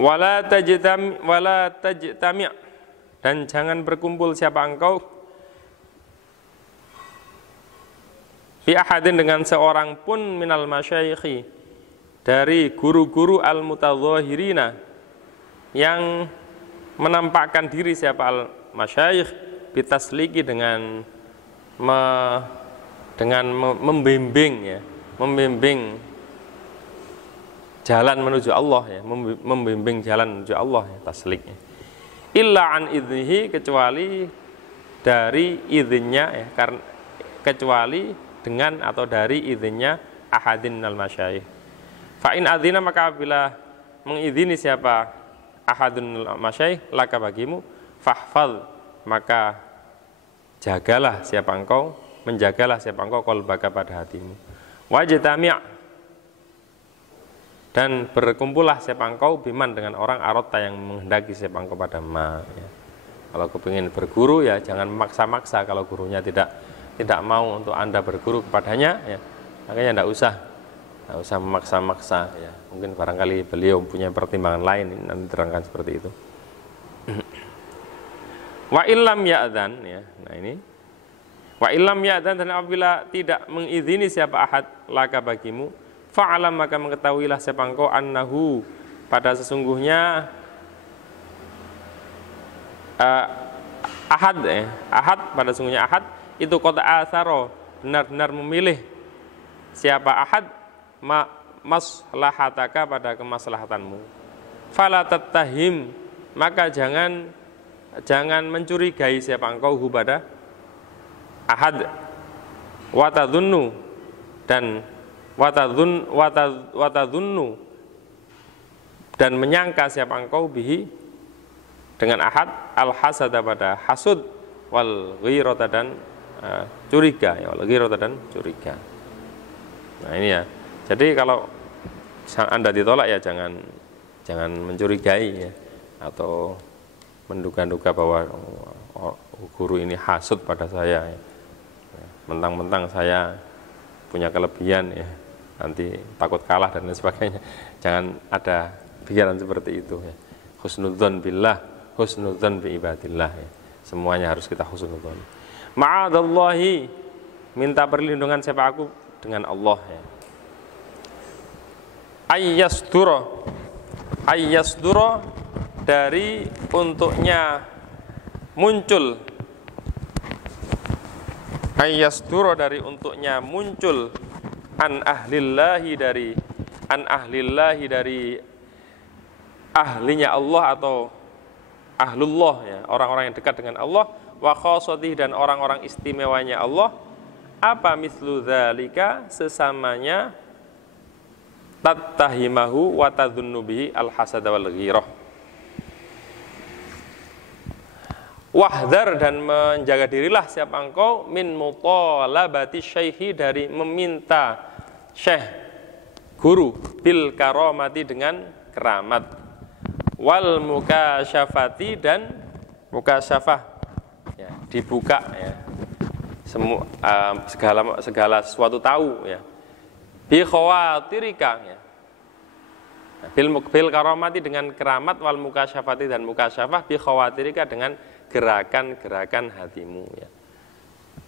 wala tajtami' dan jangan berkumpul siapa engkau fi ahadin dengan seorang pun minal masyayikhi dari guru-guru al-mutadzahirina yang menampakkan diri siapa al-masyayikh bitasliki dengan membimbing ya, membimbing jalan menuju Allah ya, membimbing jalan menuju Allah ya, tasliknya. Illa an idnihi, kecuali dari izinnya ya, karena kecuali dengan atau dari izinnya ahadin al masyayikh. Fa in adzina, maka apabila mengizini siapa ahadun al masyayikh laka bagimu, fahfaz, maka jagalah siapa engkau, menjagalah siapa engkau qalbaka pada hatimu. Wajtami', dan berkumpullah siapa engkau biman dengan orang arota yang menghendaki siapa engkau pada ma ya. Kalau kepingin berguru ya jangan memaksa-maksa. Kalau gurunya tidak mau untuk Anda berguru kepadanya ya, makanya tidak usah memaksa-maksa ya. Mungkin barangkali beliau punya pertimbangan lain, nanti terangkan seperti itu. Wa illam ya'dzan ya. Nah ini wa illam ya'dzan, dan apabila tidak mengizini siapa ahad laka bagimu, fa'alam, maka mengetahuilah siapa engkau annahu, pada sesungguhnya ahad pada sesungguhnya ahad itu qad atharo, benar-benar memilih siapa ahad maslahataka, pada kemaslahatanmu. Fala tattahim, maka jangan mencurigai siapa engkau hu pada ahad, watadhunnu, dan watadhunnu, dan menyangka siapa engkau bihi dengan ahad al-hasada, pada hasud, wal ghirata, dan curiga ya, wal ghirata, dan curiga. Nah ini ya. Jadi kalau Anda ditolak ya jangan mencurigai ya, atau menduga-duga bahwa guru ini hasud pada saya ya. Mentang-mentang saya punya kelebihan ya, nanti takut kalah dan lain sebagainya. Jangan ada pikiran seperti itu ya. Husnudzon billah, husnudzon bi ibadillah ya. Semuanya harus kita husnudzon. Ma'adallahi, minta perlindungan siapa aku dengan Allah ya. Ayyasdura, dari untuknya muncul, ayyasdura, dari untuknya muncul an ahlillahi, dari ahlinya Allah atau ahlullah ya, orang-orang yang dekat dengan Allah, wa khassatih, dan orang-orang istimewanya Allah. Apa mislu dzalika, sesamanya tattahimahu wa tadhunnu bihi al-hasad wal ghirah. Wahdar, dan menjaga dirilah siapa engkau min mutalabati syaihi, dari meminta syekh guru, bil karamati, dengan keramat, wal mukasyafati, dan mukasyafah ya, dibuka ya, segala sesuatu tahu ya, bi khawatirika ya, bil karamati, dengan keramat, wal mukasyafati, dan mukasyafah, bi khawatirika, dengan gerakan-gerakan hatimu ya.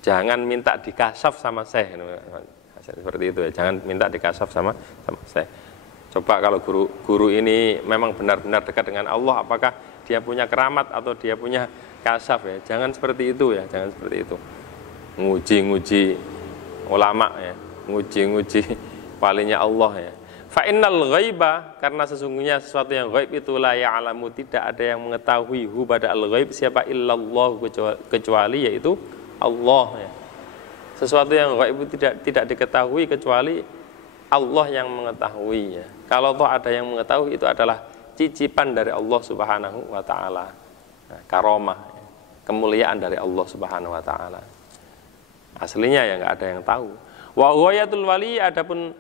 Jangan minta dikasaf sama syekh seperti itu ya. Jangan minta dikasaf sama syekh. Coba kalau guru ini memang benar-benar dekat dengan Allah, apakah dia punya keramat atau dia punya kasaf ya. Jangan seperti itu ya, jangan seperti itu. Nguji-nguji ulama ya, nguji-nguji walinya Allah ya. Fa innal ghaiba, karena sesungguhnya sesuatu yang ghaib itu la ya'lamu, tidak ada yang mengetahui hu pada al-ghaib siapa illallah, kecuali yaitu Allah ya. Sesuatu yang ghaib itu tidak diketahui kecuali Allah yang mengetahui ya. Kalau toh ada yang mengetahui, itu adalah cicipan dari Allah Subhanahu wa taala. Nah, karomah ya, kemuliaan dari Allah Subhanahu wa taala. Aslinya ya enggak ada yang tahu. Wa ghayatul wali, adapun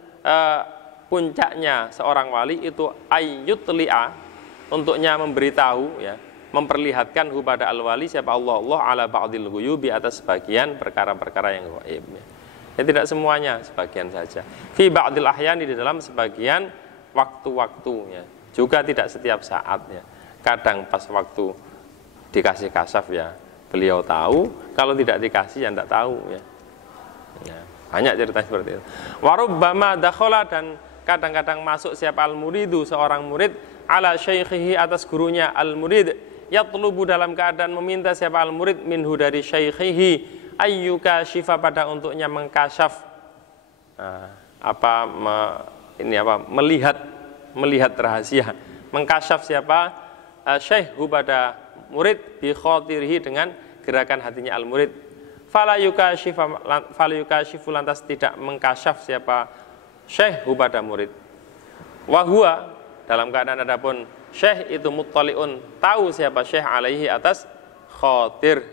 puncaknya seorang wali itu ayyutli'a, untuknya memberitahu ya, memperlihatkan pada al-wali siapa Allah ala ba'dil ghuyubi, atas sebagian perkara-perkara yang ghaib ya. Ya tidak semuanya, sebagian saja. Fi ba'dil ahyani, di dalam sebagian waktu-waktu ya. Juga tidak setiap saat ya. Kadang pas waktu dikasih kasyaf ya beliau tahu, kalau tidak dikasih ya tidak tahu ya. Ya, banyak cerita seperti itu. Warubbama dakhala, dan kadang-kadang masuk siapa al-muridu, seorang murid, ala syaikhihi, atas gurunya. Al-murid yatlubu, dalam keadaan meminta siapa al-murid, minhu, dari syaikhihi, ayyuka syifa, pada untuknya mengkasyaf, melihat rahasia, mengkasyaf siapa syaikhu pada murid, bi khotirihi, dengan gerakan hatinya al-murid. Fala yukashifu, lantas tidak mengkasyaf siapa syaikhu pada murid. Wa huwa, dalam keadaan adapun syekh itu muttaliun, tahu siapa syekh alaihi, atas khotir.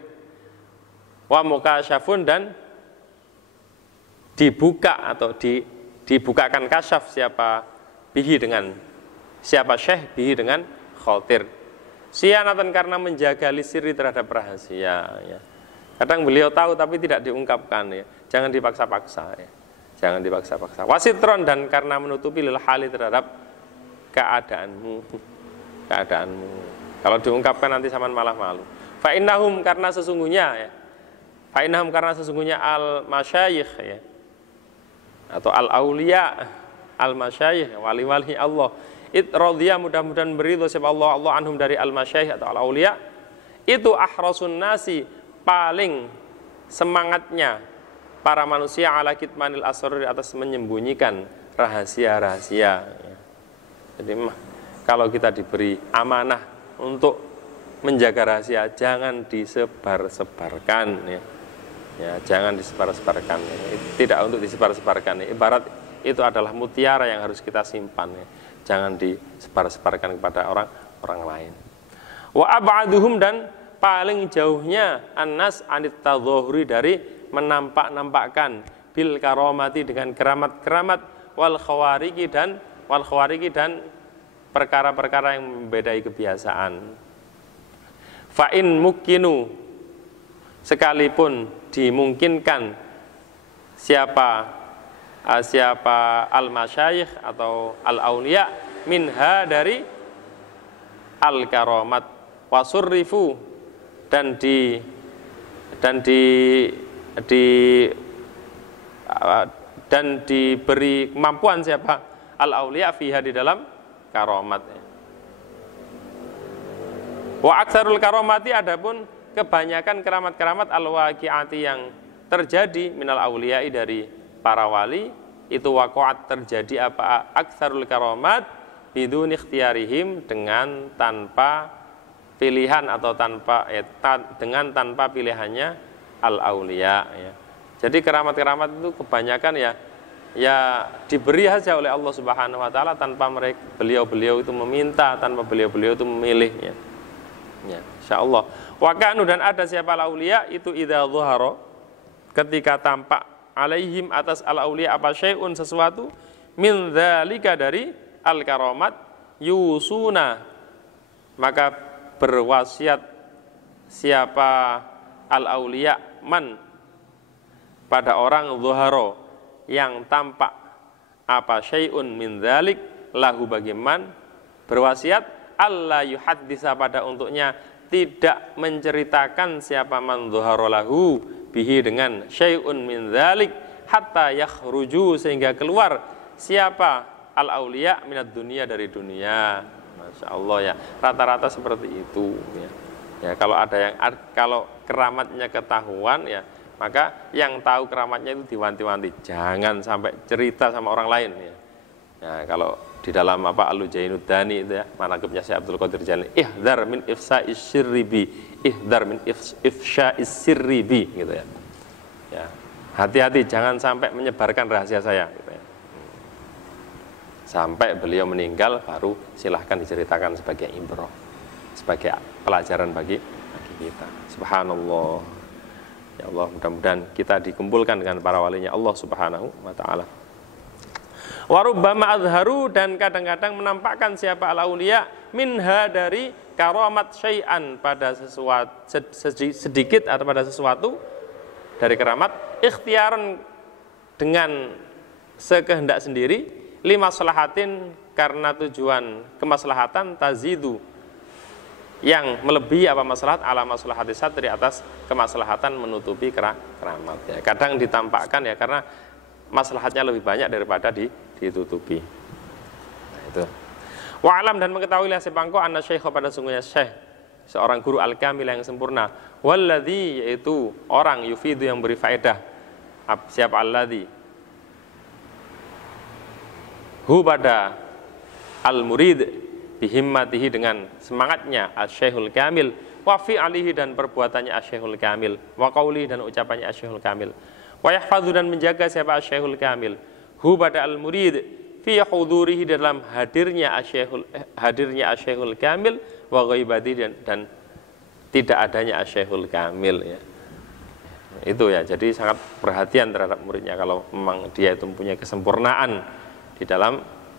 Wa mukasyafun, dan dibuka atau dibukakan kasyaf siapa bihi, dengan siapa syekh bihi, dengan khotir. Sianatan, karena menjaga lisiri, terhadap rahasia ya. Kadang beliau tahu tapi tidak diungkapkan ya. Jangan dipaksa-paksa ya. Jangan dipaksa-paksa. Wasitron, dan karena menutupi lil hali, terhadap keadaanmu. Kalau diungkapkan nanti sama malah malu. Fa innahum, karena sesungguhnya ya. Fa innahum, karena sesungguhnya al masyayikh ya. Atau al auliya, al masyayikh, wali-wali Allah. Radhiya, mudah-mudahan beridho siapa Allah anhum, dari al masyayikh atau al auliya. Itu ahrasun nasi, paling semangatnya para manusia, ala kitmanil asrori, atas menyembunyikan rahasia-rahasia. Jadi kalau kita diberi amanah untuk menjaga rahasia, jangan disebar-sebarkan ya. Ya, jangan disebar-sebarkan. Tidak untuk disebar-sebarkan. Ibarat itu adalah mutiara yang harus kita simpan ya. Jangan disebar-sebarkan kepada orang lain. Wa ab'aduhum, dan paling jauhnya annas anit tadhahuri, dari menampak-nampakkan, bil karomati, dengan keramat-keramat, wal khawariki, dan perkara-perkara yang membedai kebiasaan. Fa in mukinu, sekalipun dimungkinkan siapa al-masyayikh atau al-auliya, minha, dari al-karomat, wasurrifu, dan diberi kemampuan siapa al-auliya fiha, di dalam karomat. Wa aktsarul karomati, adapun kebanyakan keramat-keramat al-waqi'ati, yang terjadi minal auliyai, dari para wali, itu waqa'at, terjadi apa aktsarul karomat bidun ikhtiyarihim, dengan tanpa pilihan atau dengan tanpa pilihannya al-auliya ya. Jadi keramat-keramat itu kebanyakan ya diberi saja oleh Allah Subhanahu wa taala, tanpa beliau-beliau itu meminta, tanpa beliau-beliau itu memilih ya. Ya, insyaallah. Wa kanu, dan ada siapa al-auliya itu idza dhuhara, ketika tampak, alaihim, atas al-auliya, apa syai'un, sesuatu, min dzalika, dari al-karamat, yusuna, maka berwasiat siapa al-auliya, man, pada orang, dhuhara, yang tampak, apa syai'un min dzalik, lahu, bagiman, berwasiat alla yuhaddisa, pada untuknya tidak menceritakan siapa man dhuhara lahu bihi, dengan syai'un min dzalik, hatta yakhruju, sehingga keluar siapa al-auliya minad dunia, dari dunia. Masya Allah ya, rata-rata seperti itu ya. Ya, kalau keramatnya ketahuan ya, maka yang tahu keramatnya itu diwanti-wanti, jangan sampai cerita sama orang lain ya. Ya, kalau di dalam Al-Jainud Dani itu ya, manaqibnya Syekh Abdul Qadir Jailani, ihdar min ifsa'is sirri bi, ihdar min ifsya'is sirri bi, gitu ya. Ya, hati-hati jangan sampai menyebarkan rahasia saya gitu ya. Sampai beliau meninggal baru silahkan diceritakan sebagai ibrah, sebagai pelajaran bagi kita. Subhanallah. Ya Allah, mudah-mudahan kita dikumpulkan dengan para walinya Allah Subhanahu wa taala. Warubbama azharu, dan kadang-kadang menampakkan siapa al-auliya minha, dari karamat syai'an, pada sesuatu sedikit atau pada sesuatu dari keramat, ikhtiaran, dengan sekehendak sendiri, lima maslahatin, karena tujuan kemaslahatan, tazidu yang melebihi apa maslahat ala maslahati satri atas kemaslahatan menutupi keramat ya. Kadang ditampakkan ya karena maslahatnya lebih banyak daripada ditutupi. Nah, itu. Wa alam, dan mengetahuilah sepangko anna syekh, pada sungguhnya syekh seorang guru al-kamil yang sempurna, walladzi, yaitu orang yufidu yang beri faedah. Siapa alladzi? Hu pada al-murid bihimmatihi, dengan semangatnya asy-syekhul kamil, wa fi'alihi, dan perbuatannya asy-syekhul kamil, wa qaulihi, dan ucapannya asy-syekhul kamil, wa yahfadzu, dan menjaga siapa asy-syekhul kamil, hu pada al-murid fi hudurihi, dalam hadirnya asy-syekhul kamil, wa ghaibati, dan tidak adanya asy-syekhul kamil ya. Itu ya, jadi sangat perhatian terhadap muridnya kalau memang dia itu mempunyai kesempurnaan di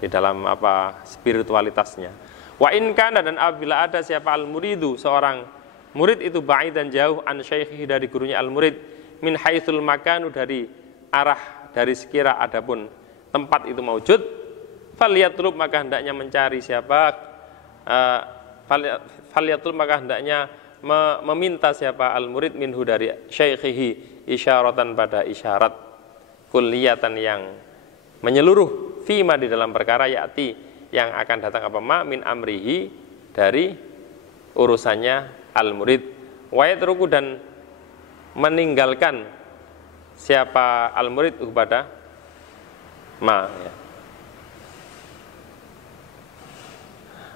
dalam apa spiritualitasnya. Wa in kana, dan apabila ada siapa al-muridu, seorang murid itu ba'id dan jauh an syaikhihi, dari gurunya al-murid, min haitsul makanu, dari arah, dari sekira adapun tempat itu maujud, falyatlub, maka hendaknya mencari siapa falyatlub, maka hendaknya meminta siapa al-murid minhu, dari syaikhihi, isyaratan, pada isyarat, kulliyatan, yang menyeluruh, fima, di dalam perkara, ya'ti, yang akan datang apa ma min amrihi, dari urusannya al-murid, wa yatruku, dan meninggalkan siapa al-murid pada ma ya.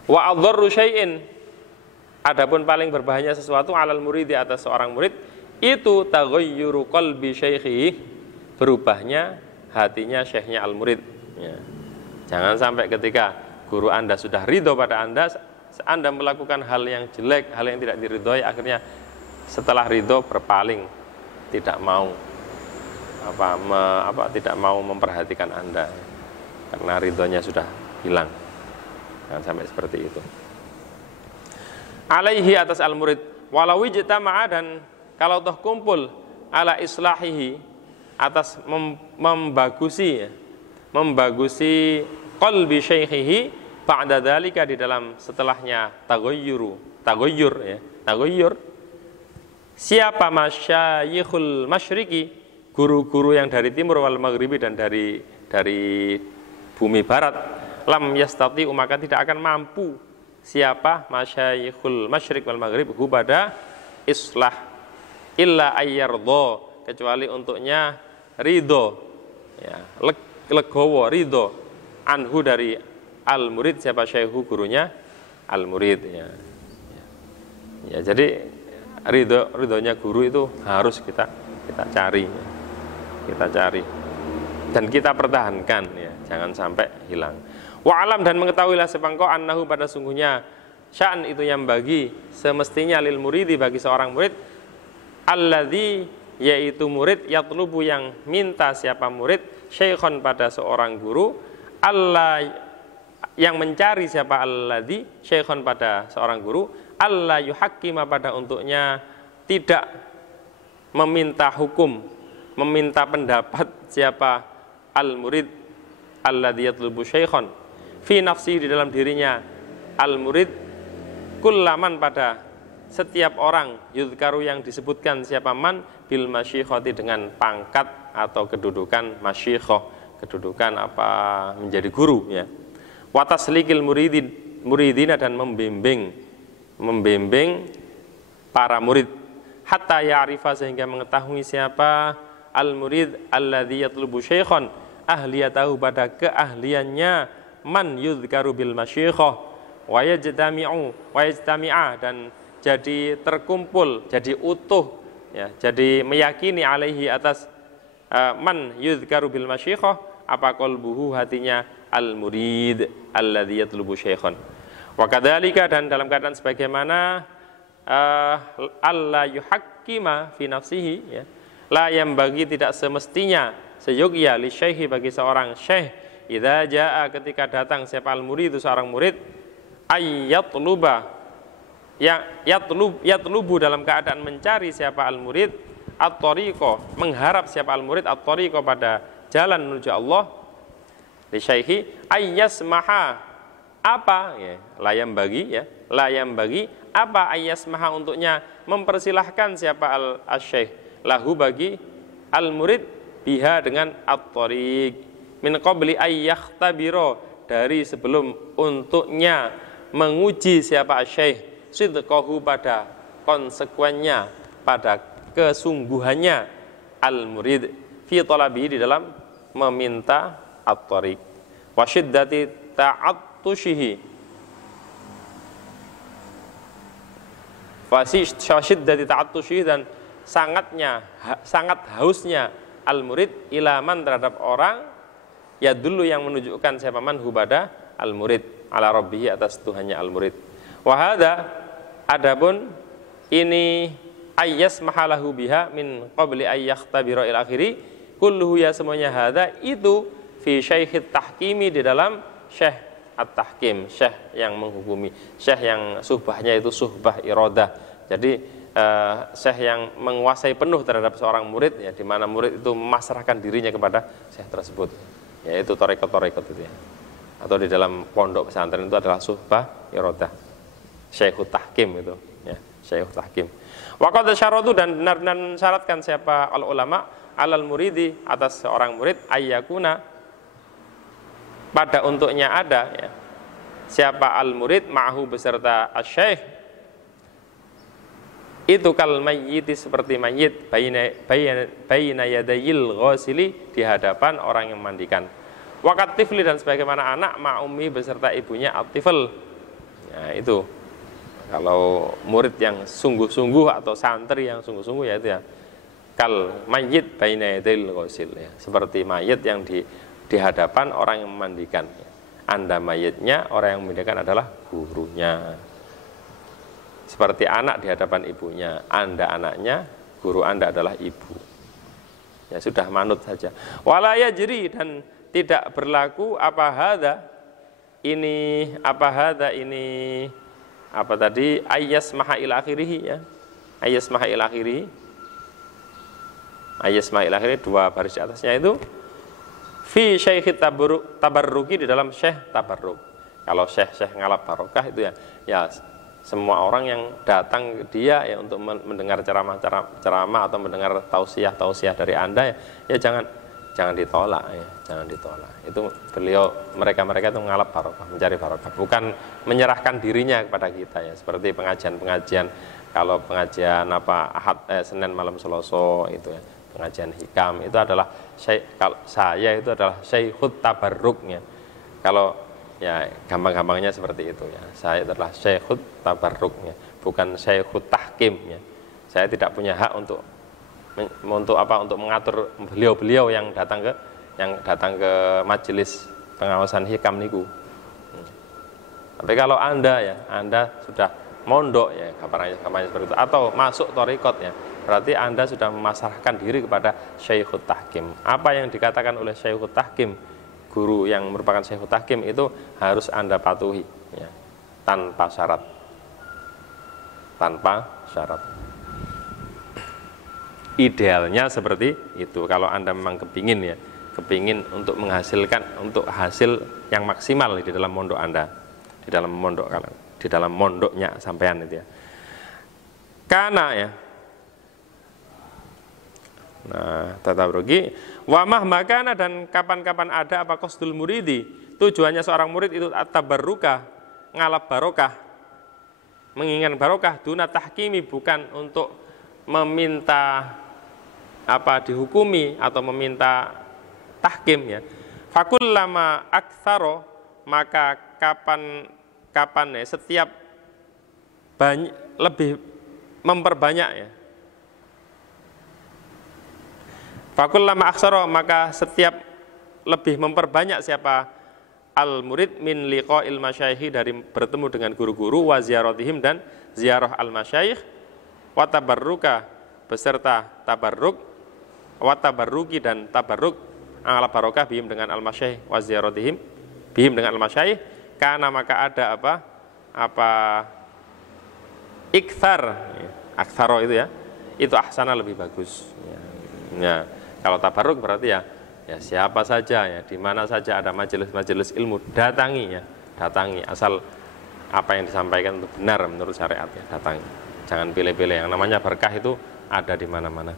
Wa adharru syai'in, adapun paling berbahaya sesuatu alal murid, di atas seorang murid, itu taghayyuru qalbi syaikhihi, berubahnya hatinya syekhnya al-murid ya. Jangan sampai ketika guru Anda sudah ridho pada Anda melakukan hal yang jelek, hal yang tidak diridhoi, akhirnya setelah ridho berpaling, tidak mau tidak mau memperhatikan Anda karena ridhonya sudah hilang. Jangan sampai seperti itu. Alaihi, atas al-murid, walau ijtama'a, dan kalau toh kumpul, ala islahihi, atas membagusi qalbi syaikhihi, ba'da dzalika, di dalam setelahnya taghayyur ya. Taghayyur siapa masyayikhul masyriqi, guru-guru yang dari timur, wal maghribi, dan dari bumi barat, lam yastati, maka tidak akan mampu siapa masyayikhul masyriq wal maghrib hu pada islah, illa ayyardha, kecuali untuknya ridho ya, legowo ridho, anhu, dari al-murid, siapa syekhu, gurunya al-murid ya. Ya, jadi ridhonya guru itu harus kita cari ya. Kita cari dan kita pertahankan ya, jangan sampai hilang. Wa alam, dan mengetahuilah sepangko annahu, pada sungguhnya sya'an itu yang bagi semestinya lil muridi, bagi seorang murid, alladzi, yaitu murid, yatlubu, yang minta siapa murid, syekhon, pada seorang guru, Allah, yang mencari siapa alladzi, syekhon, pada seorang guru, Allah yuhakkima, pada untuknya tidak meminta hukum, meminta pendapat siapa al-murid, alladzi yatlubu syekhon, fi nafsi, di dalam dirinya al-murid, kullaman, pada setiap orang, yudhkaru, yang disebutkan siapa man, bil masyikhati, dengan pangkat atau kedudukan masyikhah, kedudukan menjadi guru ya. Wa taslikil muridina, dan membimbing para murid, hatta ya'rifa, sehingga mengetahui siapa al-murid alladzi yatlubu syekhon, ahliyatahu, pada keahliannya, man yudhkaru bil masyikhah, wa yajtami'a, dan jadi terkumpul, jadi utuh ya, jadi meyakini alaihi, atas man yudhkaru bil masyikhah, apa qalbuhu, hatinya al-murid alladzi yatlubu syekhon. Wa kadzalika, dan dalam keadaan sebagaimana alla yuhakkima fi nafsihi ya, la yang bagi, tidak semestinya, seyogya li syekhi, bagi seorang syekh, idza jaa, ketika datang siapa al-murid, seorang murid, ayyatluba, yang yatlubu, dalam keadaan mencari siapa al-murid, at-tariqah, mengharap siapa al-murid, at-tariqah, pada jalan menuju Allah, li syekhi ayyasmaha, apa ya, layam bagi ya, layam bagi apa ayas maha untuknya mempersilahkan siapa al-syekh lahu bagi al-murid biha dengan at-thariq min qabli ayyahtabiro dari sebelum untuknya menguji siapa syekh sidqahu pada konsekuennya, pada kesungguhannya al-murid fi talabihi di dalam meminta at-thariq wa syiddati ta'attushihi wa syiddati ta'attushihi dan sangat hausnya al-murid ilaman terhadap orang ya dulu yang menunjukkan siapa man hubada al-murid ala rabbihi atas Tuhannya al-murid. Wa hadza adapun ini ayyas mahalahu biha min qabli ayyahtabira ila akhiri kulluhu ya semuanya hadza itu fi syaikhit tahkimi di dalam syekh at-tahkim, syekh yang menghukumi, syekh yang suhbahnya itu suhbah iradah. Jadi syekh yang menguasai penuh terhadap seorang murid ya, di mana murid itu memasrahkan dirinya kepada syekh tersebut. Yaitu tarekat-tarekat itu ya. Atau di dalam pondok pesantren itu adalah suhbah iradah. Syekhut tahkim itu ya, syekhut tahkim. Wa qad syaratu dan benar-benar syaratkan siapa al ulama alal muridi atas seorang murid ayyakuna pada untuknya ada ya, siapa al murid ma'hu beserta asy-syekh itu kal mayyiti seperti mayyit baina yadayil ghasili di hadapan orang yang memandikan. Waqat tifli dan sebagaimana anak ma'ummi beserta ibunya at-tifl. Nah, itu. Kalau murid yang sungguh-sungguh atau santri yang sungguh-sungguh ya itu ya. Kal mayyit baina yadayil ghasil ya, seperti mayit yang di hadapan orang yang memandikan. Anda mayitnya, orang yang memandikan adalah gurunya. Seperti anak di hadapan ibunya, Anda anaknya, guru Anda adalah ibu. Ya sudah manut saja. Wala yajri dan tidak berlaku apa hadza ini apa tadi ayyas maha ila akhirih ya. Ayyas maha ila akhirih. Ayyas maha ila akhirih dua baris di atasnya itu fi syaikhit tabarruki di dalam syekh tabarruk. Kalau syekh ngalap barokah itu ya semua orang yang datang ke dia ya untuk mendengar ceramah atau mendengar tausiah dari Anda ya jangan ditolak ya, jangan ditolak. Itu beliau mereka itu ngalap barokah, mencari barokah, bukan menyerahkan dirinya kepada kita ya. Seperti pengajian kalau pengajian Senin malam Selasa itu ya, pengajian hikam itu adalah kalau saya itu adalah syekhut tabarruknya. Kalau ya gampang-gampangnya seperti itu ya. Saya adalah syekhut tabarruknya, bukan syekhut tahkimnya. Saya tidak punya hak untuk mengatur beliau-beliau yang datang ke majelis pengawasan hikam niku. Tapi kalau Anda sudah mondok ya, kabarnya seperti itu, atau masuk thariqat ya, berarti Anda sudah memasrahkan diri kepada syekhut tahkim. Apa yang dikatakan oleh syekhut tahkim, guru yang merupakan syekhut tahkim itu harus Anda patuhi ya, tanpa syarat. Idealnya seperti itu. Kalau Anda memang kepingin untuk menghasilkan untuk hasil yang maksimal di dalam mondok Anda, di dalam mondoknya sampean itu ya. Karena ya. Nah, tetap rugi. Wamah makana dan kapan-kapan ada apa qasdul muridi, tujuannya seorang murid itu at-tabarruka, ngalap barokah, menginginkan barokah duna tahkimi, bukan untuk meminta dihukumi atau meminta tahkim ya. Fakullama aktsaro, maka kapan ya, setiap lebih memperbanyak ya. Fakullama aktsaro, maka setiap lebih memperbanyak siapa al-murid min liqa'il masyayikh, dari bertemu dengan guru-guru, wa ziyaratihim dan ziarah al-masyayikh, wa tabarruka beserta tabarruk, wa tabarruki dan tabarruk ala barokah bihim dengan al-masyayikh, wa ziyaratihim bihim dengan al-masyayikh, karena maka ada iktsar ya, aktsaro itu ya, itu ahsana lebih bagus ya. Kalau tabarruk berarti ya siapa saja ya, di mana saja ada majelis-majelis ilmu datangi ya, datangi, asal apa yang disampaikan itu benar menurut syariat ya, datangi. Jangan pilih-pilih, yang namanya berkah itu ada di mana-mana.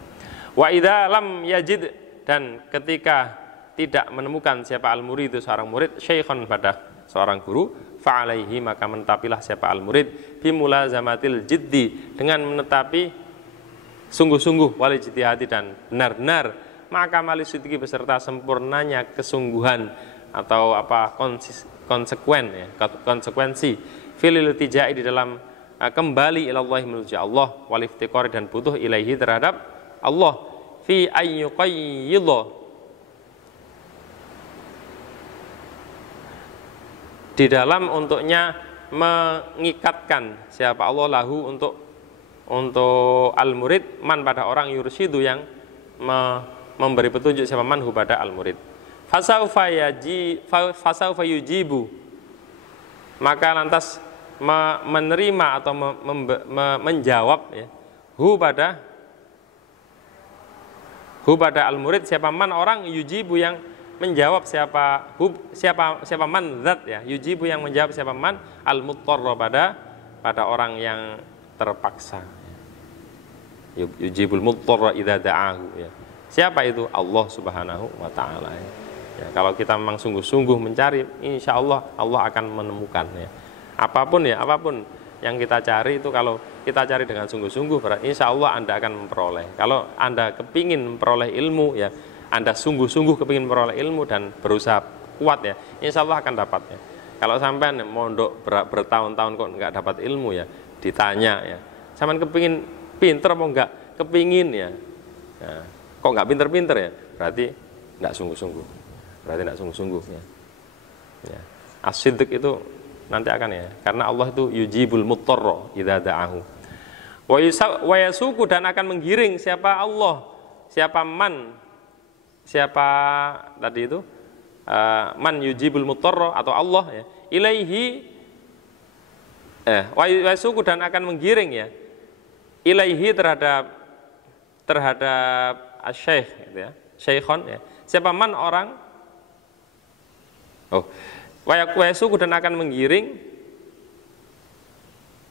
Wa idza lam yajid, dan ketika tidak menemukan siapa al-murid itu seorang murid, syaikhan pada seorang guru, fa'alaihi maka menetapilah siapa al-murid bimulazamatil jiddi, dengan menetapi sungguh-sungguh, wal ijtihadi dan benar-benar, maka malisidiki beserta sempurnanya kesungguhan atau konsekuen ya, konsekuensi fil iltijai di dalam kembali ilallah menuju Allah, wal iftiqari dan butuh ilaihi terhadap Allah, fi ayyuqayyidha di dalam untuknya mengikatkan siapa Allah lahu untuk al-murid, man pada orang yursidu yang memberi petunjuk siapa manhu pada al-murid. Fasaufa yujibu, maka lantas menerima atau menjawab ya, hu pada al-murid siapa man orang, yujibu yang menjawab siapa man zat ya, yujibu yang menjawab siapa man al-muttarra pada orang yang terpaksa. Yujibul muttarra idza da'ahu ya. Siapa itu? Allah Subhanahu wa taala ya. Ya, kalau kita memang sungguh-sungguh mencari, insya Allah Allah akan menemukan ya. Apapun yang kita cari itu, kalau kita cari dengan sungguh-sungguh, berarti insya Allah Anda akan memperoleh. Kalau Anda kepingin memperoleh ilmu ya, Anda sungguh-sungguh kepingin memperoleh ilmu dan berusaha kuat ya, insya Allah akan dapat ya. Kalau sampai mondok bertahun-tahun kok nggak dapat ilmu ya, ditanya ya, sampean kepingin pinter apa enggak? Kepingin ya, ya. Kok nggak pinter-pinter ya? Berarti nggak sungguh-sungguh. Ya. Ya. As-sidq itu nanti akan ya, karena Allah itu yujibul muttarra idza da'ahu. Wa yasuku, dan akan menggiring siapa Allah, siapa tadi itu man yujibul muttarra atau Allah ya, ilaihi wa yasuku, dan akan menggiring ya, ilaihi terhadap asy-syaikh gitu ya, syaikhon ya, siapa man orang wa yasuku, dan akan menggiring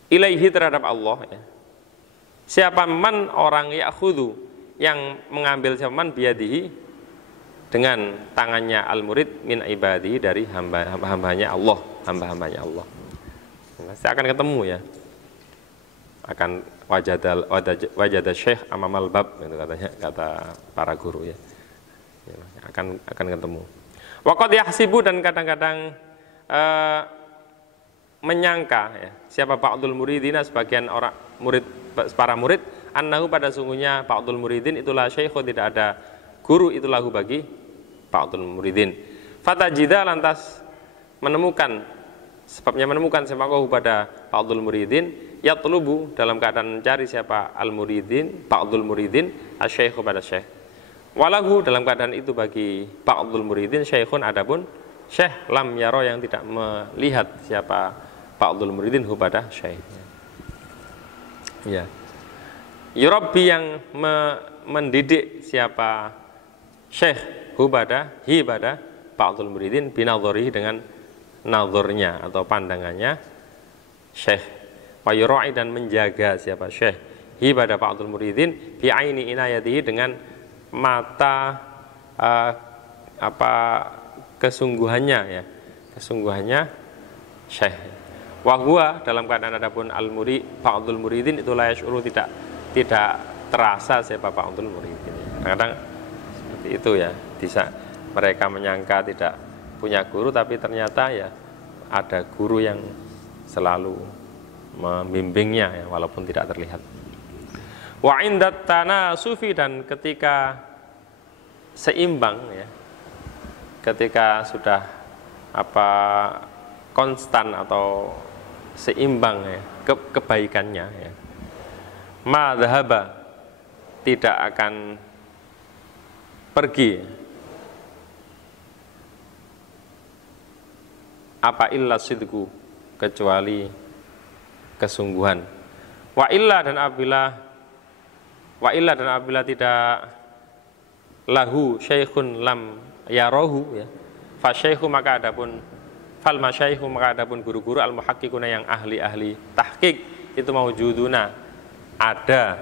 ilaihi terhadap Allah ya, siapa man orang ya'khudhu yang mengambil, siapa man biyadihi dengan tangannya al-murid min ibadihi dari hamba-hambanya Allah, hamba-hambanya Allah. Pasti akan ketemu ya, akan wajada syekh amamal bab itu katanya, kata para guru ya, akan ketemu. Waqad yahsibu, dan kadang-kadang menyangka ya, siapa ba'dul muridina, sebagian orang murid, para murid, annahu pada sungguhnya ba'dul muridin itulah syekhu, tidak ada guru itu lahu bagi ba'dul muridin. Fatajida, lantas menemukan, sebabnya menemukan siapa pada ba'dul muridin, yatlubu, dalam keadaan mencari siapa al-muridin, ba'dul muridin, asy-syaikhu pada syekh. Walahu, dalam keadaan itu bagi ba'dul muridin syaikhun, adapun syekh lam yaro, yang tidak melihat siapa ba'dul muridin hu pada syekh. Ya. Yurabbi, yang mendidik siapa syekh hu pada ba'dul muridin binadharihi, dengan nadhornya atau pandangannya syekh. Wa yura'i, dan menjaga siapa syekh hi pada ba'dul muridin bi aini inayatihi, dengan mata kesungguhannya ya, kesungguhannya syekh. Wa huwa, dalam keadaan adapun al-murid ba'dul muridin itu la yashuru, tidak terasa siapa ba'dul muridin. Kadang seperti itu ya, bisa mereka menyangka tidak punya guru, tapi ternyata ya ada guru yang selalu membimbingnya ya, walaupun tidak terlihat. Wa indat tanasufi, dan ketika seimbang ya, ketika sudah konstan atau seimbang ya, kebaikannya ya, ma dhahaba, tidak akan pergi apa illa sidqu, kecuali kesungguhan. Wa illa, dan apabila tidak lahu syaikhun lam yarahu ya, fa syaikhu, maka adapun Fal masyaikhu, maka adapun guru-guru al muhaqqiquna yang ahli-ahli tahqiq itu maujuduna, ada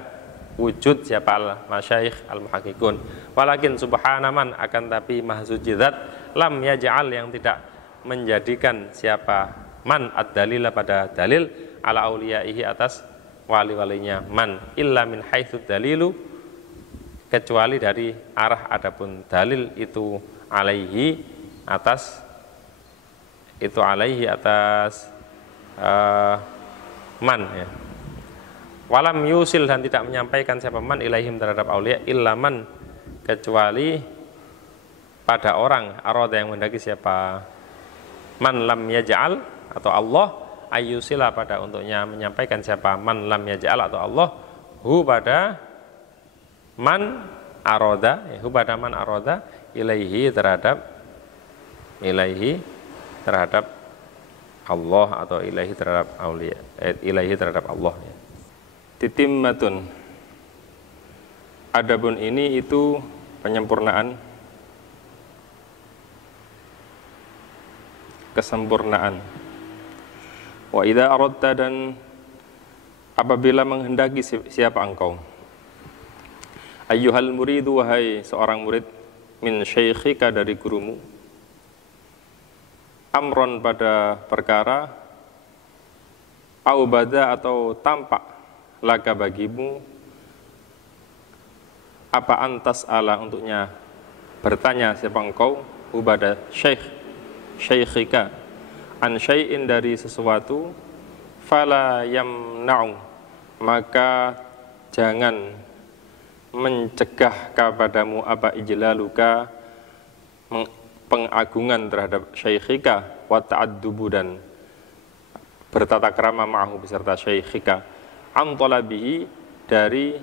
wujud siapa al masyaikh al muhaqqiqun. Walakin subhanaman, akan tapi maha suci zat, lam yaj'al, yang tidak menjadikan siapa man ad-dalila pada dalil, ala auliyaihi, atas wali-walinya man, illa min haitsu dalilu, kecuali dari arah adapun dalil itu alaihi, atas itu alaihi, atas man ya. Walam yusil, dan tidak menyampaikan siapa man ilaihim, terhadap aulia, illa man, kecuali pada orang arada yang mendaki siapa man lam yaj'al, atau Allah, ayyusila, pada untuknya menyampaikan siapa man lam yaj'al, atau Allah, hu pada man arada, hu pada man arada, ilaihi, terhadap Allah, atau ilaihi terhadap aulia, ilaihi terhadap Allah ya. Titimmatun, adapun ini itu penyempurnaan, kesempurnaan. Wa idza aradta, dan apabila menghendaki siapa engkau, ayyuhal muridu, wahai seorang murid, min syaikhika, dari gurumu, amron, pada perkara, au bada, atau tampak, laka, bagimu, apa antas ala, untuknya bertanya siapa engkau, ubada syaikhika, an syai'in, dari sesuatu, fala yamna'u, maka jangan mencegah kepadamu, apa ijlaluka, pengagungan terhadap syaikhika, wa ta'addubu, dan bertata krama ma'ahu, beserta syaikhika, am talabihi, dari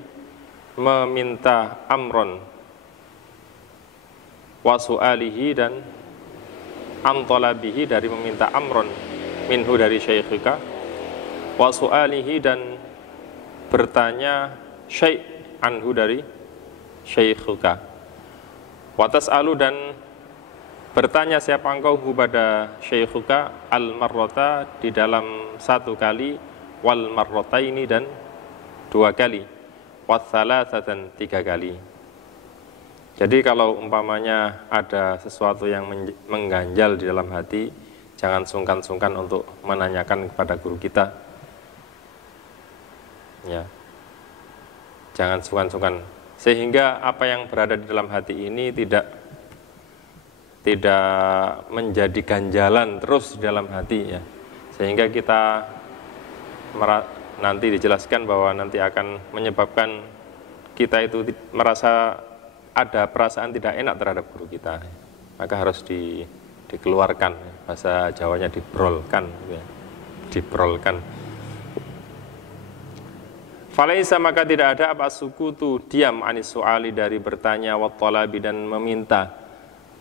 meminta amron, wa su'alihi, dan am talabihi, dari meminta amron, minhu, dari syaikhika, wa su'alihi, dan bertanya syai' anhu, dari syaikhika, wa tas'alu, dan bertanya siapa engkau, pada syaikhika, al marrata, di dalam satu kali, wal marrataini, dan dua kali, watsalatsah, dan tiga kali. Jadi kalau umpamanya ada sesuatu yang mengganjal di dalam hati, jangan sungkan-sungkan untuk menanyakan kepada guru kita ya, jangan sungkan-sungkan, sehingga apa yang berada di dalam hati ini tidak menjadi ganjalan terus di dalam hati ya, sehingga kita nanti dijelaskan bahwa nanti akan menyebabkan kita itu merasa ada perasaan tidak enak terhadap guru kita, maka harus dikeluarkan, bahasa Jawanya dibrolkan ya. Dibrolkan. Falaisa, maka tidak ada apa sukutu, diam, anis su'ali, dari bertanya, wa talabi, dan meminta,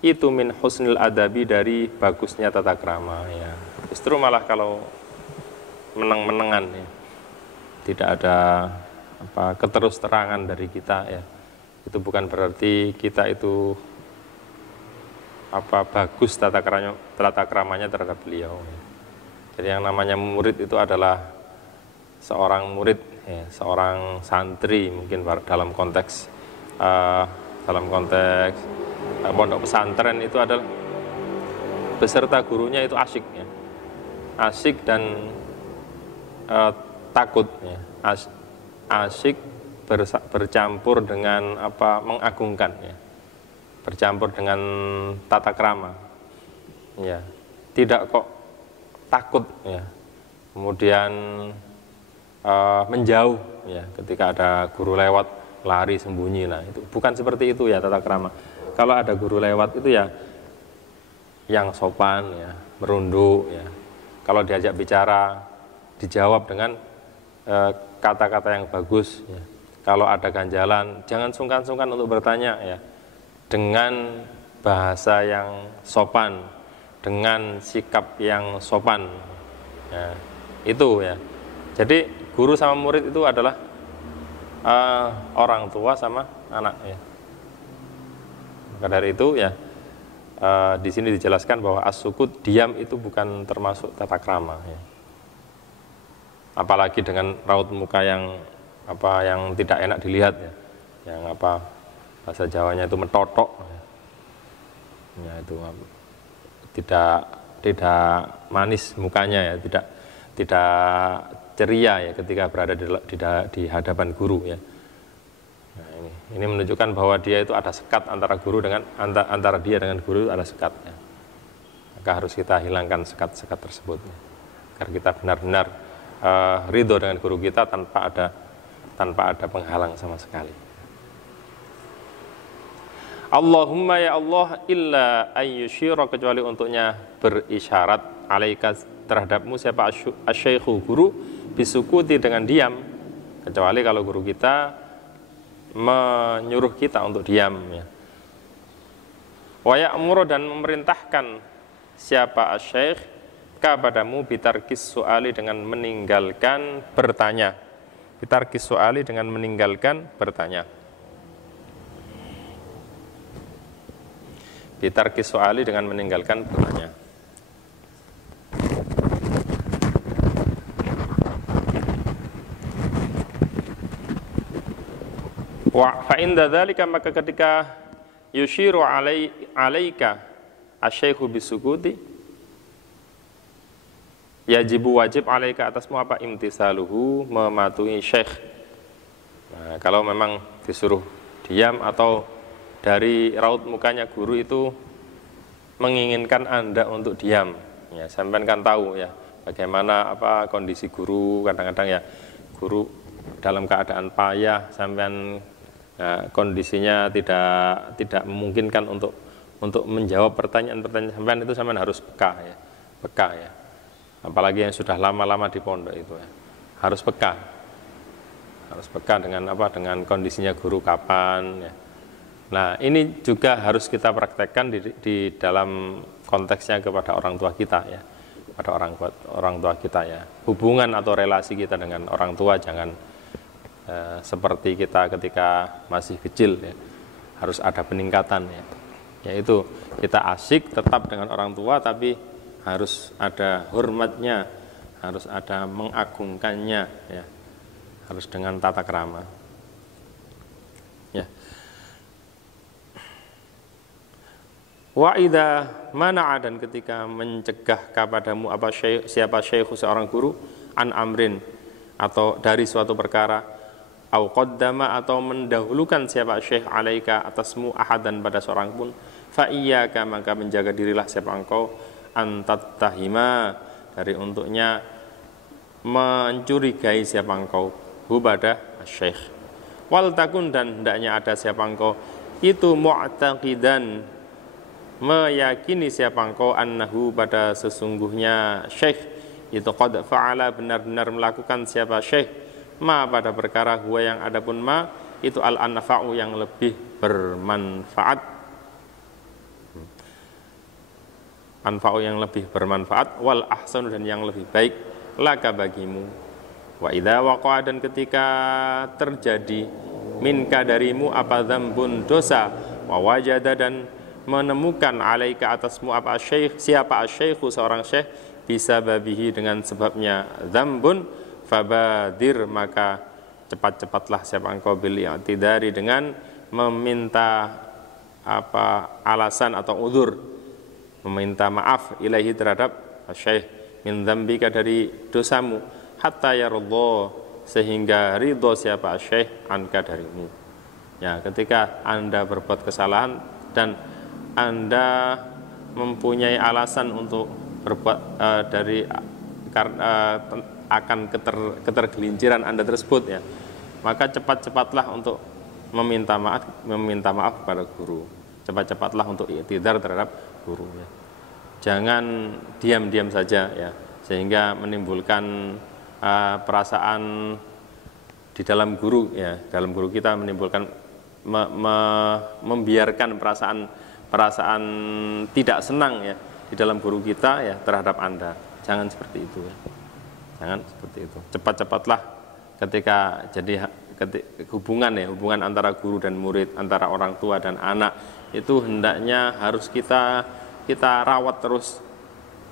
itu min husnil adabi, dari bagusnya tata krama ya. Justru malah kalau meneng-menengan ya, tidak ada keterus-terangan dari kita ya, itu bukan berarti kita itu bagus tata kramanya terhadap beliau ya. Jadi yang namanya murid itu adalah seorang murid ya, seorang santri, mungkin dalam konteks pondok pesantren itu adalah beserta gurunya itu asyik ya, asyik dan takut ya, asyik bercampur dengan mengagungkan ya, bercampur dengan tata krama ya, tidak kok takut ya, kemudian menjauh ya, ketika ada guru lewat lari sembunyi, nah itu bukan seperti itu ya tata krama. Kalau ada guru lewat itu ya yang sopan ya, merunduk ya, kalau diajak bicara dijawab dengan kata-kata yang bagus ya. Kalau ada ganjalan, jangan sungkan-sungkan untuk bertanya ya, dengan bahasa yang sopan, dengan sikap yang sopan ya, itu ya. Jadi guru sama murid itu adalah orang tua sama anak ya. Maka dari itu ya, di sini dijelaskan bahwa as-sukut, diam itu bukan termasuk tata krama ya. Apalagi dengan raut muka yang tidak enak dilihat ya. Yang bahasa Jawanya itu metotok. Ya, itu tidak manis mukanya ya, tidak ceria ya ketika berada di hadapan guru ya. Nah, ini menunjukkan bahwa dia itu ada sekat antara guru dengan antara dia dengan guru ada sekat ya. Maka harus kita hilangkan sekat-sekat tersebut ya. Agar kita benar-benar ridho dengan guru kita tanpa ada penghalang sama sekali. Allahumma ya Allah illa ayyushira, kecuali untuknya berisyarat alaika terhadapmu siapa asy-syaikhu guru bisukuti dengan diam, kecuali kalau guru kita menyuruh kita untuk diam ya. Wa ya'muru, dan memerintahkan siapa asy-syaikh kepadamu bitarkis su'ali, dengan meninggalkan bertanya. Bitarkis su'ali, dengan meninggalkan bertanya. Bitarkis su'ali, dengan meninggalkan bertanya. Wa fa inda dzalika, maka ketika yushiru alaika asy-syaikhu bisukuti, wajib alaika atasmu imtisaluhu, mematuhi syekh. Nah, kalau memang disuruh diam atau dari raut mukanya guru itu menginginkan Anda untuk diam ya, sampean kan tahu ya bagaimana kondisi guru. Kadang-kadang ya guru dalam keadaan payah, sampean kondisinya tidak memungkinkan untuk menjawab pertanyaan-pertanyaan sampean, itu sampean harus peka ya. Apalagi yang sudah lama-lama di pondok itu ya, harus peka dengan dengan kondisinya guru kapan ya. Nah, ini juga harus kita praktekkan di dalam konteksnya kepada orang tua kita ya, pada orang tua kita ya. Hubungan atau relasi kita dengan orang tua jangan seperti kita ketika masih kecil ya. Harus ada peningkatan ya. Yaitu kita asyik tetap dengan orang tua, tapi harus ada hormatnya, harus ada mengagungkannya ya. Harus dengan tata krama. Ya. Wa idza mana'a, dan ketika mencegah kepadamu siapa syekh seorang guru an amrin, atau dari suatu perkara, au qaddama, atau mendahulukan siapa syekh alaika atasmu ahadan, pada seorang pun, fa iyyaka, maka menjaga dirilah siapa engkau antattahima, dari untuknya mencurigai siapa engkau pada syekh. Wal takun, dan hendaknya ada siapa engkau itu mu'taqidan, meyakini siapa engkau annahu, pada sesungguhnya syekh itu qad fa'ala, benar-benar melakukan siapa syekh ma, pada perkara huwa yang adapun ma itu al-anfa'u, yang lebih bermanfaat, anfa'u yang lebih bermanfaat, wal ahsanu, dan yang lebih baik, laka bagimu. Wa idza waqa'a, dan ketika terjadi minka darimu dzambun dosa, wa wajada, dan menemukan alaika atasmu siapa asy-syaikhu seorang syekh bisa babihi, dengan sebabnya dzambun, fabadir, maka cepat-cepatlah siapa engkau bil i'tidari, dengan meminta alasan atau uzur, meminta maaf ilaihi, terhadap syekh, min dzambika, dari dosamu, hatta yardha, sehingga ridho siapa syekh anka, darimu. Ya, ketika Anda berbuat kesalahan dan Anda mempunyai alasan untuk berbuat akan ketergelinciran Anda tersebut ya, maka cepat-cepatlah untuk meminta maaf kepada guru. Cepat-cepatlah untuk i'tidar terhadap guru ya. Jangan diam-diam saja ya, sehingga menimbulkan perasaan di dalam guru ya, dalam guru kita menimbulkan membiarkan perasaan tidak senang ya di dalam guru kita ya terhadap Anda. Jangan seperti itu ya. Jangan seperti itu. Cepat-cepatlah ketika hubungan antara guru dan murid, antara orang tua dan anak itu hendaknya harus kita rawat terus,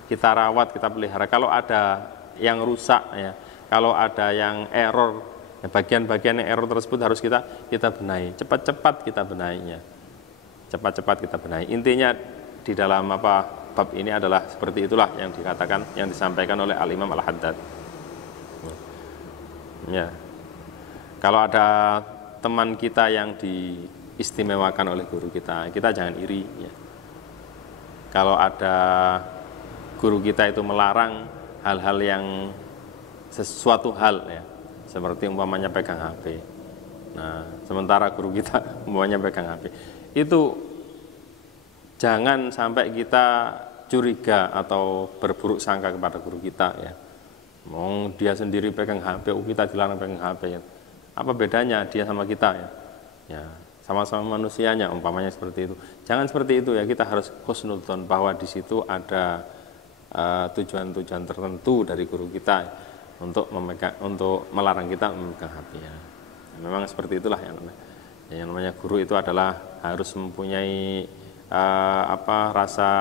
kita rawat, kita pelihara. Kalau ada yang rusak ya, kalau ada yang error, ya bagian-bagian yang error tersebut harus kita benahi, cepat-cepat kita benahinya, cepat-cepat kita benahi. Intinya di dalam bab ini adalah seperti itulah yang dikatakan, yang disampaikan oleh Al-Imam Al-Haddad. Ya, kalau ada teman kita yang diistimewakan oleh guru kita jangan iri ya. Kalau ada guru kita itu melarang hal-hal yang sesuatu hal ya, seperti umpamanya pegang HP. Nah, sementara guru kita umpamanya pegang HP, itu jangan sampai kita curiga atau berburuk sangka kepada guru kita ya. Dia sendiri pegang HP, kita dilarang pegang HP ya. Apa bedanya dia sama kita ya? Ya, sama-sama manusianya umpamanya seperti itu. Jangan seperti itu ya, kita harus husnudzon bahwa di situ ada tujuan-tujuan tertentu dari guru kita untuk melarang kita memegang HP ya. Memang seperti itulah yang namanya guru itu adalah harus mempunyai rasa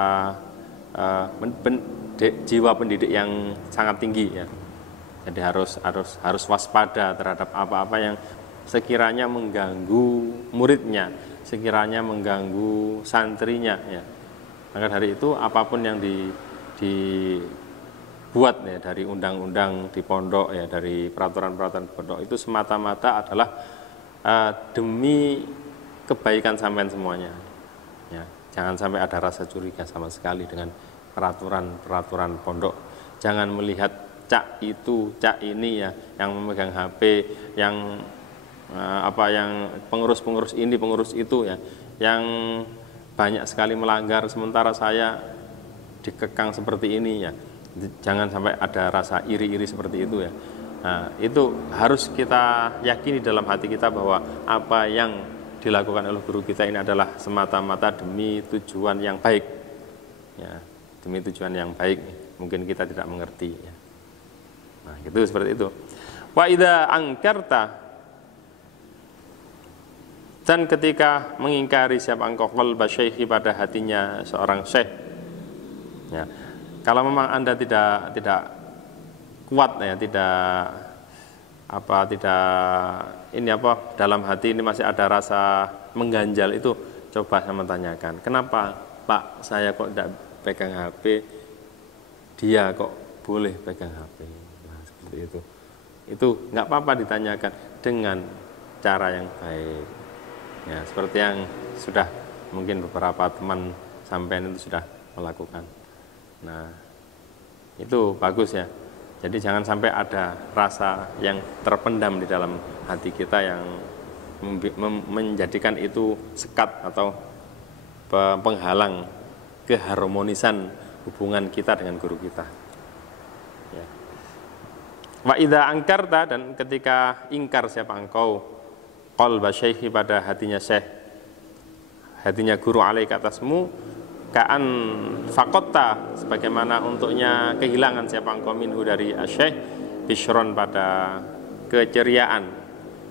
jiwa pendidik yang sangat tinggi ya. Jadi harus waspada terhadap apa-apa yang sekiranya mengganggu muridnya, sekiranya mengganggu santrinya ya. Maka dari itu apapun yang dibuat ya, dari undang-undang di pondok ya, dari peraturan-peraturan pondok itu semata-mata adalah demi kebaikan sampean semuanya ya. Jangan sampai ada rasa curiga sama sekali dengan peraturan-peraturan pondok. Jangan melihat cak ini ya, yang memegang HP, yang yang pengurus ini, pengurus itu ya, yang banyak sekali melanggar, sementara saya dikekang seperti ini ya. Jangan sampai ada rasa iri-iri seperti itu ya. Nah, itu harus kita yakini dalam hati kita bahwa apa yang dilakukan oleh guru kita ini adalah semata-mata demi tujuan yang baik ya, demi tujuan yang baik. Mungkin kita tidak mengerti ya. Nah, itu seperti itu. Wa idza angkarta, dan ketika mengingkari siapa engkau qalba syekhi, pada hatinya seorang syekh ya. Kalau memang Anda tidak kuat ya, tidak dalam hati ini masih ada rasa mengganjal, itu coba sama tanyakan, kenapa Pak saya kok tidak pegang HP, dia kok boleh pegang HP. Nah, seperti itu nggak apa-apa ditanyakan dengan cara yang baik ya, seperti yang sudah mungkin beberapa teman sampean itu sudah melakukan. Nah, itu bagus ya. Jadi jangan sampai ada rasa yang terpendam di dalam hati kita yang menjadikan itu sekat atau penghalang keharmonisan hubungan kita dengan guru kita. Ya. Wa idza angkarta, dan ketika ingkar siapa engkau qalba syekhi, pada hatinya syekh, hatinya guru, alaika atasmu, ka'an fakotta, sebagaimana untuknya kehilangan siapa engkau minhu dari asyekh, bishron, pada keceriaan,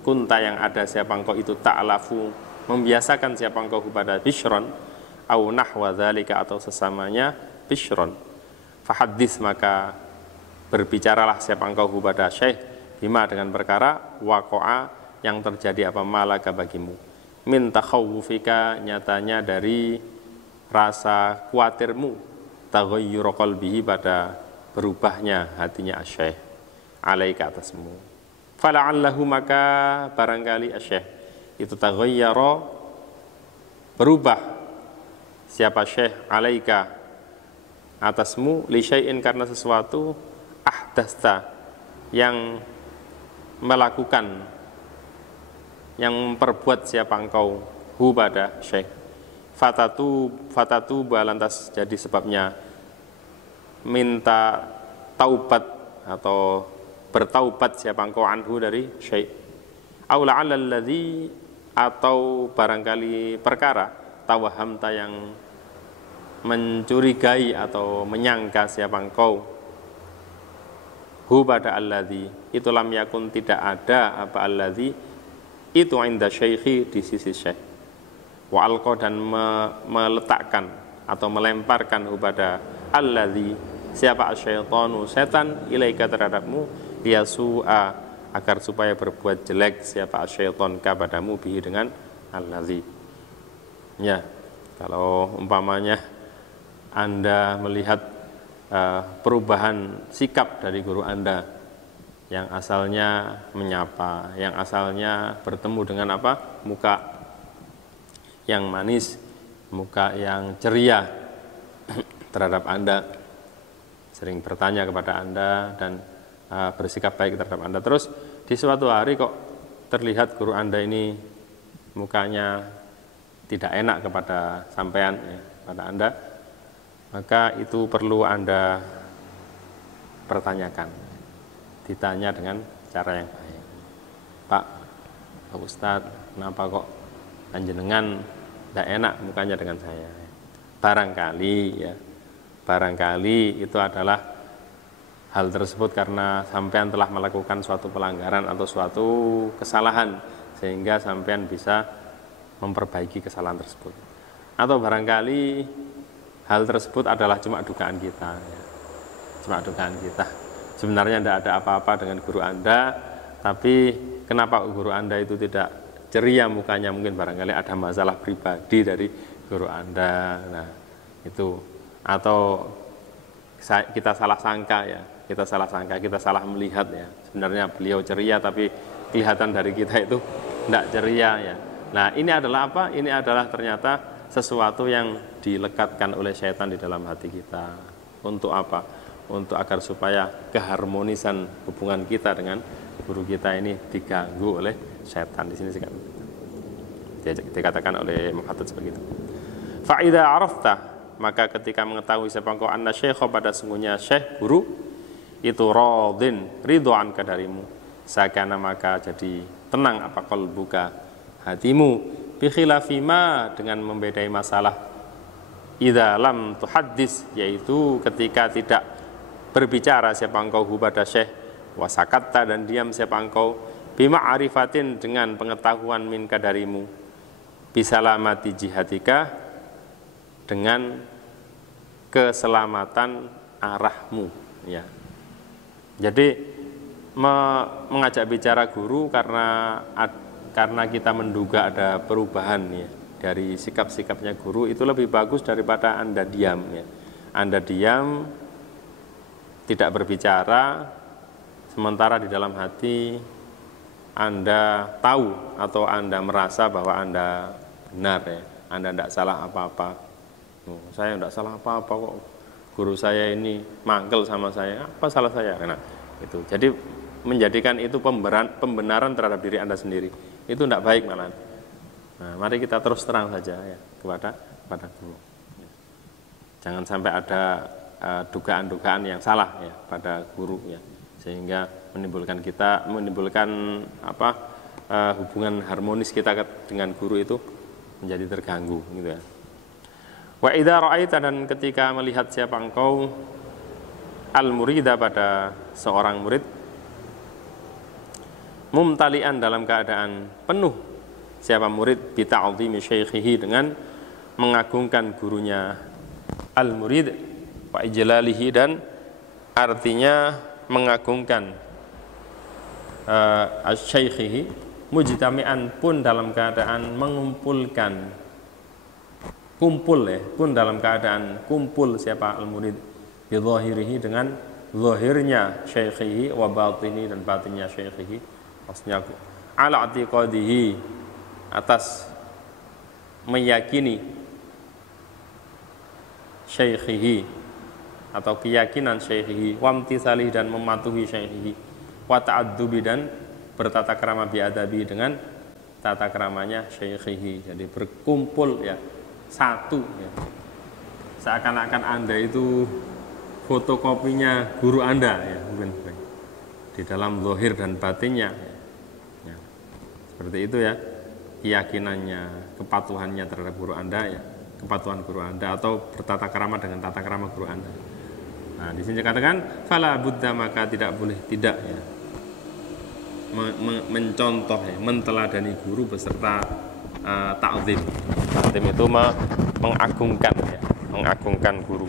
kunta yang ada siapa engkau itu ta'lafu, membiasakan siapa engkau kepada bishron, au nahwa dzalika, atau sesamanya bishron, fahadis, maka berbicaralah siapa engkau kepada syekh, bima, dengan perkara, waqa'a, yang terjadi apa malaka bagimu, min takhawufika, nyatanya dari rasa khawatirmu, taghayyur qalbihi, pada berubahnya hatinya asyekh, alaika atasmu. Fala'allahu, maka barangkali asyekh itu taghayyara, berubah siapa syekh, alaika atasmu, li syai'in, karena sesuatu, ahdasta, yang melakukan, yang memperbuat siapa engkau hu pada syekh, fatatu balantas jadi sebabnya minta taubat atau bertaubat siapa engkau anhu dari syekh, au la'allal ladzi, atau barangkali perkara, tawahamta, yang mencurigai atau menyangka siapa engkau hu pada alladzi, itu lam yakun, tidak ada apa alladzi itu inda syekhi, di sisi syekh. wa alqa dan meletakkan atau melemparkan kepada alladzi siapa asyaitanu setan ilaika terhadapmu liyasu'a agar supaya berbuat jelek siapa asyaiton kepadamu bihi dengan alladzi. Ya, kalau umpamanya Anda melihat perubahan sikap dari guru Anda yang asalnya menyapa, yang asalnya bertemu dengan muka yang manis, muka yang ceria terhadap Anda, sering bertanya kepada Anda dan bersikap baik terhadap Anda. Terus di suatu hari kok terlihat guru Anda ini mukanya tidak enak kepada sampean, ya, pada Anda, maka itu perlu Anda pertanyakan, ditanya dengan cara yang baik. Pak Ustadz, kenapa kok panjenengan tidak enak mukanya dengan saya? Barangkali itu adalah hal tersebut karena sampean telah melakukan suatu pelanggaran atau suatu kesalahan sehingga sampean bisa memperbaiki kesalahan tersebut. Atau barangkali hal tersebut adalah cuma dugaan kita, ya. Cuma dugaan kita. Sebenarnya tidak ada apa-apa dengan guru Anda, tapi kenapa guru Anda itu tidak ceria mukanya? Mungkin barangkali ada masalah pribadi dari guru Anda. Nah, itu. Atau kita salah sangka, ya. Kita salah melihat, ya. Sebenarnya beliau ceria, tapi kelihatan dari kita itu tidak ceria, ya. Nah, ini adalah apa? Ini adalah ternyata sesuatu yang dilekatkan oleh syaitan di dalam hati kita. Untuk apa? Untuk agar supaya keharmonisan hubungan kita dengan guru kita ini diganggu oleh syaitan. Di sini dikatakan oleh Muhammad seperti itu. Fa idza arafta, maka ketika mengetahui siapa engkau anna syekh, pada sungguhnya syekh guru itu radin ridwan kadarimu, sakana maka jadi tenang apa qalbuka hatimu, bi khilafi ma dengan membedai masalah idza lam tuhaddis, yaitu ketika tidak berbicara siapa engkau pada syekh, wasakatta dan diam siapa engkau, bima arifatin dengan pengetahuan min kadarimu, bisalamati jihadika dengan keselamatan arahmu, ya. Jadi mengajak bicara guru karena kita menduga ada perubahan, ya, dari sikap-sikapnya guru, itu lebih bagus daripada Anda diam, ya. Anda diam, tidak berbicara, sementara di dalam hati Anda tahu atau Anda merasa bahwa Anda benar, ya. Anda tidak salah apa-apa. Saya tidak salah apa-apa kok. Guru saya ini mangkel sama saya, apa salah saya? Nah, itu. Jadi menjadikan itu pembenaran terhadap diri Anda sendiri. Itu tidak baik malah. Nah, mari kita terus terang saja, ya, kepada guru. Jangan sampai ada dugaan-dugaan yang salah, ya, pada guru, ya, sehingga menimbulkan hubungan harmonis kita dengan guru itu menjadi terganggu, gitu, ya. Wa idza ra'aita, dan ketika melihat siapa engkau al-murida pada seorang murid, mumtalian dalam keadaan penuh siapa murid bi ta'zimi syaikhihi dengan mengagungkan gurunya, al-murid wa ijlalihi dan artinya mengagungkan asy-syaikhihi, mujtami'an pun dalam keadaan mengumpulkan, kumpul, ya, pun dalam keadaan kumpul siapa al-murid bi dhahirihi dengan zahirnya syaikhihi wa batini dan batinnya syaikhihi, maksudnya ala i'tiqadihi atas meyakini syaikhihi atau keyakinan syaikhihi, wa imtithalih dan mematuhi syaikhihi, wa ta'addubi dan bertata krama bi adabi dengan tata kramanya syaikhihi. Jadi berkumpul, ya, satu, ya. Seakan-akan Anda itu fotokopinya guru Anda, ya, mungkin di dalam zahir dan batinnya, ya. Ya. Seperti itu, ya, keyakinannya, kepatuhannya terhadap guru Anda, ya, kepatuhan guru Anda, atau bertata krama dengan tata krama guru Anda. Nah, di sini dikatakan fala buddha, maka tidak boleh tidak, ya, mencontoh, ya, menteladani guru beserta ta'zim. Ta'zim itu mengagungkan ya, mengagungkan guru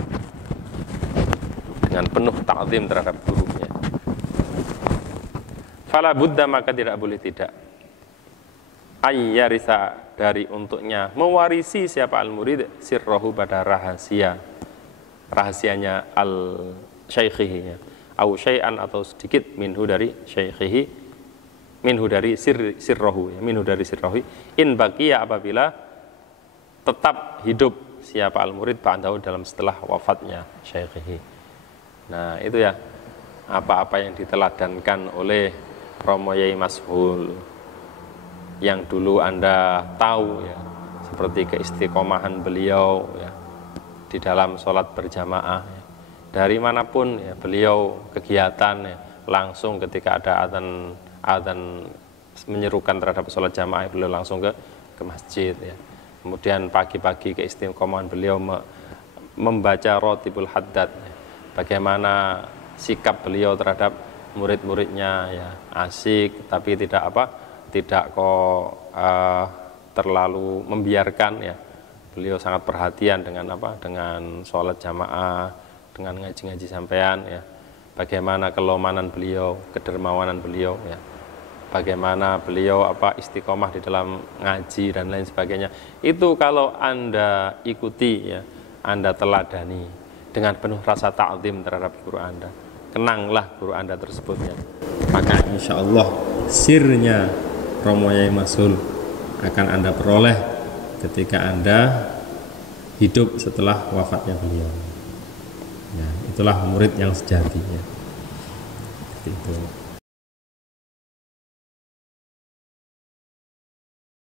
dengan penuh ta'zim terhadap gurunya. Fala budda, maka tidak boleh tidak, ayyarisa, dari untuknya mewarisi siapa al-murid sirrohu, pada rahasianya al-syaikhihi, au syai'an, atau sedikit, minhu dari syaikhihi, minhu dari sirrohu ya, minhu dari sirrohu, in baqiya, apabila tetap hidup siapa al-murid ba'dahu, dalam setelah wafatnya syaikhihi. Nah itu ya, apa-apa yang diteladankan oleh Romo Yai Mashul yang dulu Anda tahu ya, seperti keistiqomahan beliau ya di dalam sholat berjamaah ya. Dari manapun ya, beliau kegiatan ya, langsung ketika ada adzan menyerukan terhadap sholat jamaah, beliau langsung ke masjid ya. Kemudian pagi-pagi keistiqomahan beliau membaca Rotibul Haddad ya. Bagaimana sikap beliau terhadap murid-muridnya ya, asik tapi tidak terlalu membiarkan ya. Beliau sangat perhatian dengan sholat jamaah, dengan ngaji-ngaji sampean ya. Bagaimana kelomanan beliau, kedermawanan beliau ya. Bagaimana beliau istiqomah di dalam ngaji dan lain sebagainya. Itu kalau Anda ikuti ya, Anda teladani dengan penuh rasa ta'zim terhadap guru Anda, kenanglah guru Anda tersebut ya. Maka insya Allah sirnya Romo Yai Mashul akan Anda peroleh ketika Anda hidup setelah wafatnya beliau ya. Itulah murid yang sejati ya. Seperti itu.